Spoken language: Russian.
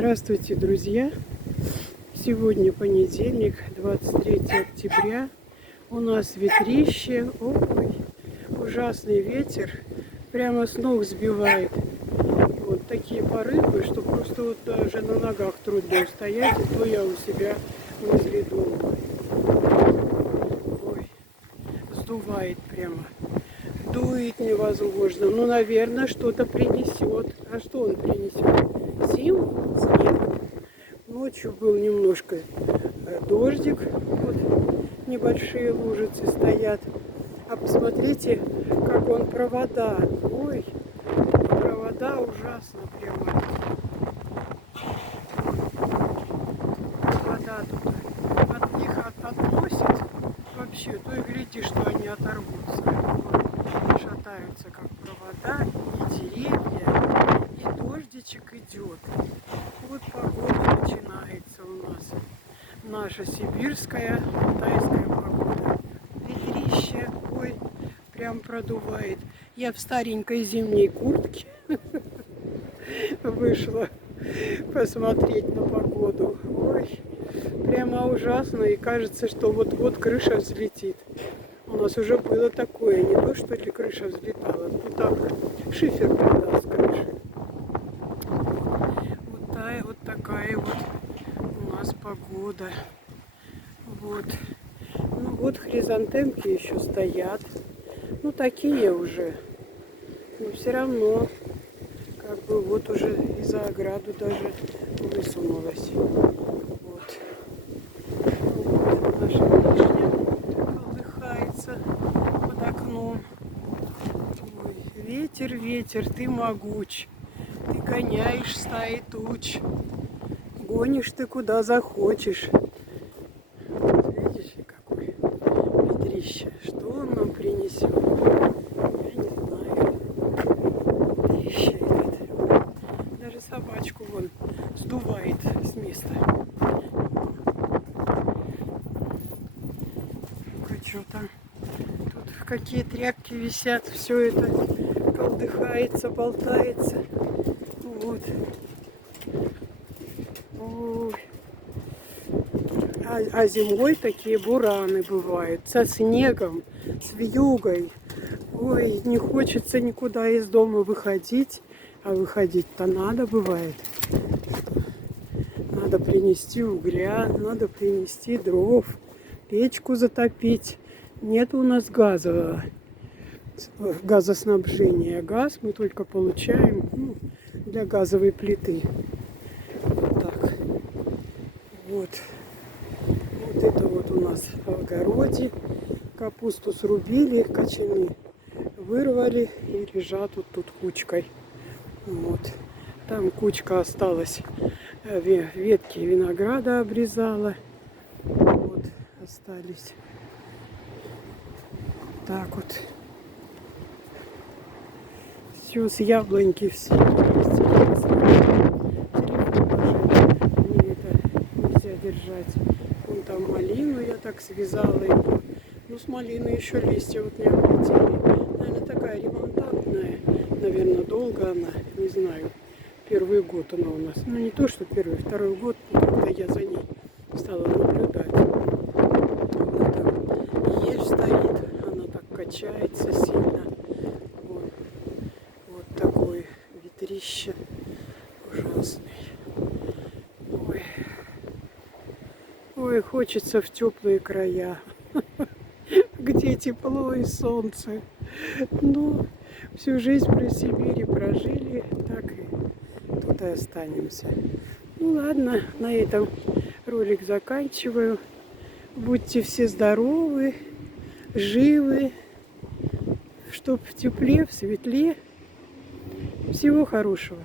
Здравствуйте, друзья! Сегодня понедельник, 23 октября. У нас ветрище. Ой, ужасный ветер. Прямо с ног сбивает. Вот такие порывы, что просто вот даже на ногах трудно устоять. И то я у себя возле дома. Ой, сдувает прямо. Дует невозможно. Ну, наверное, что-то принесет. А что он принесет? Зиму? Снег. Ночью был немножко дождик. Вот небольшие лужицы стоят. А посмотрите, как он провода. Ой, провода ужасно прямо. Вода тут от них относит. Вообще, то и гляди, что они оторвутся. Шатаются как провода, и деревья, и дождичек идет. Вот погода начинается у нас. Наша сибирская, тайская погода. Ветрище, ой, прям продувает. Я в старенькой зимней куртке вышла посмотреть на погоду. Ой, прямо ужасно. И кажется, что вот-вот крыша взлетит. У нас уже было такое, не то, что ли крыша взлетала, ну так, шифер падал с крыши. Вот такая вот у нас погода. Вот. Ну вот хризантемки еще стоят. Ну такие уже. Но все равно, как бы вот уже и за ограду даже высунулась. Вот. Вот наша вишня колыхается под окном. Ой, ветер, ветер, ты могуч. Ты гоняешь стаи туч. Гонишь ты куда захочешь. Видишь, какой ветрище. Что он нам принесет? Я не знаю. Трещает. Даже собачку вон сдувает с места. Ну-ка, что там? Тут какие тряпки висят. Все это колдыхается, болтается. Вот. Ой. А зимой такие бураны бывают. Со снегом, с вьюгой. Ой, не хочется никуда из дома выходить. А выходить-то надо бывает. Надо принести угля, надо принести дров, печку затопить. Нет у нас газоснабжения. Газ мы только получаем для газовой плиты. Вот так. Вот. Вот это вот у нас в огороде. Капусту срубили, кочаны вырвали и лежат вот тут кучкой. Вот. Там кучка осталась. Ветки винограда обрезала. Вот остались. Так вот. Все с яблоньки, все. Нельзя держать. Вон там малину я так связала его. Ну, с малины еще листья вот не облетели. Наверное, такая ремонтантная. Наверное, долго она, не знаю. Первый год она у нас. Ну, не то, что первый, второй год, когда я за ней стала наблюдать. Она там ель стоит, она так качается сильно. Вот, вот такое ветрище ужасный. Ой. Ой, хочется в теплые края, где тепло и солнце. Но всю жизнь про Сибирь прожили, так и тут и останемся. Ну ладно, на этом ролик заканчиваю. Будьте все здоровы, живы, чтоб в тепле, в светле. Всего хорошего.